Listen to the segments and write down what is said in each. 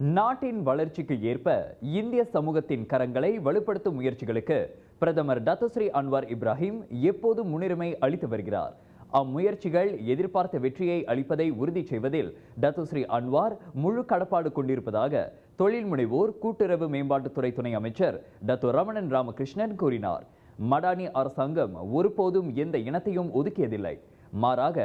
நாட்டின் வளர்ச்சிக்கு ஏற்ப இந்திய சமூகத்தின் கரங்களை வலுப்படுத்தும் முயற்சிகளுக்கு பிரதமர் டத்தோஸ்ரீ அன்வார் இப்ராஹிம் எப்போதும் முன்னுரிமை அளித்து வருகிறார். அம்முயற்சிகள் எதிர்பார்த்த வெற்றியை அளிப்பதை உறுதி செய்வதில் டத்தோஸ்ரீ அன்வார் முழு கடப்பாடு கொண்டிருப்பதாக தொழில் முனைவோர் கூட்டுறவு மேம்பாட்டுத்துறை துணை அமைச்சர் டத்தோ ரமணன் ராமகிருஷ்ணன் கூறினார். மடானி அரசாங்கம் ஒருபோதும் எந்த இனத்தையும் ஒதுக்கியதில்லை. மாறாக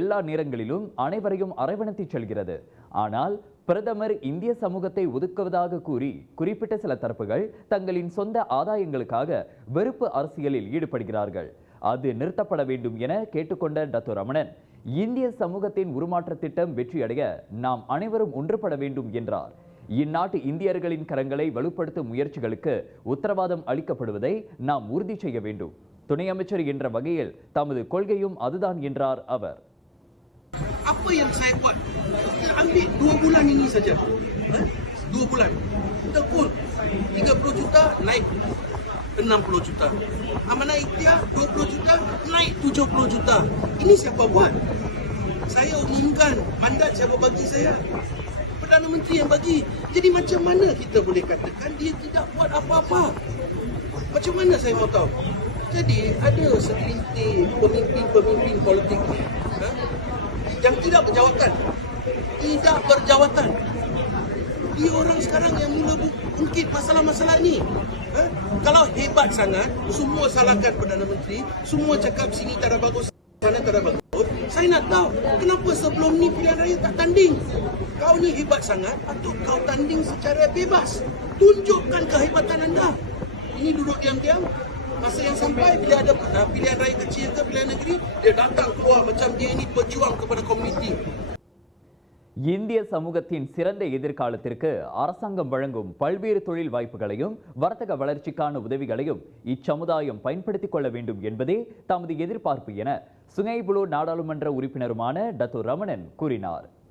எல்லா நேரங்களிலும் அனைவரையும் அரவணைத்து செல்கிறது. ஆனால் பிரதமர் இந்திய சமூகத்தை ஒதுக்குவதாக கூறி குறிப்பிட்ட சில தரப்புகள் தங்களின் சொந்த ஆதாயங்களுக்காக வெறுப்பு அரசியலில் ஈடுபடுகிறார்கள். அது நிறுத்தப்பட வேண்டும் என கேட்டுக்கொண்ட டத்தோ ரமணன், இந்திய சமூகத்தின் உருமாற்ற திட்டம் வெற்றியடைய நாம் அனைவரும் ஒன்றுபட வேண்டும் என்றார். இந்நாட்டு இந்தியர்களின் கரங்களை வலுப்படுத்தும் முயற்சிகளுக்கு உத்தரவாதம் அளிக்கப்படுவதை நாம் உறுதி செய்ய வேண்டும். துணை அமைச்சர் என்ற வகையில் தமது கொள்கையும் அதுதான் என்றார் அவர். Apa yang saya buat? Saya ambil 2 bulan ini saja. 2 bulan. Tekun 30 juta naik 60 juta. Amanah Ikhtiar 20 juta naik 70 juta. Ini siapa buat? Saya umumkan, mandat siapa bagi saya? Perdana Menteri yang bagi. Jadi macam mana kita boleh katakan dia tidak buat apa-apa? Macam mana saya mau tahu? Jadi ada segelintir pemimpin politik yang tidak berjawatan. Dia orang sekarang yang mula ungkit masalah-masalah ni. Kalau hebat sangat, semua salahkan Perdana Menteri, semua cakap sini tak ada bagus, sana tak ada bagus. Saya nak tahu, kenapa sebelum ni pilihan raya tak tanding? Kau ni hebat sangat, patut kau tanding secara bebas. Tunjukkan kehebatan anda. Ini duduk diam-diam. Masa yang sampai bila ada pilihan raya kecil ke pilihan negeri, dia datang keluar macam dia ini berjuang kepada komuniti. இந்திய சமூகத்தின் சிறந்த எதிர்காலத்திற்கு அரசாங்கம் வழங்கும் பல்வேறு தொழில் வாய்ப்புகளையும் வர்த்தக வளர்ச்சிக்கான உதவிகளையும் இச்சமுதாயம் பயன்படுத்திக் கொள்ள வேண்டும் என்பதே தமது எதிர்பார்ப்பு என சுங்கைபுலோ நாடாளுமன்ற உறுப்பினருமான டத்தோ ரமணன் கூறினார்.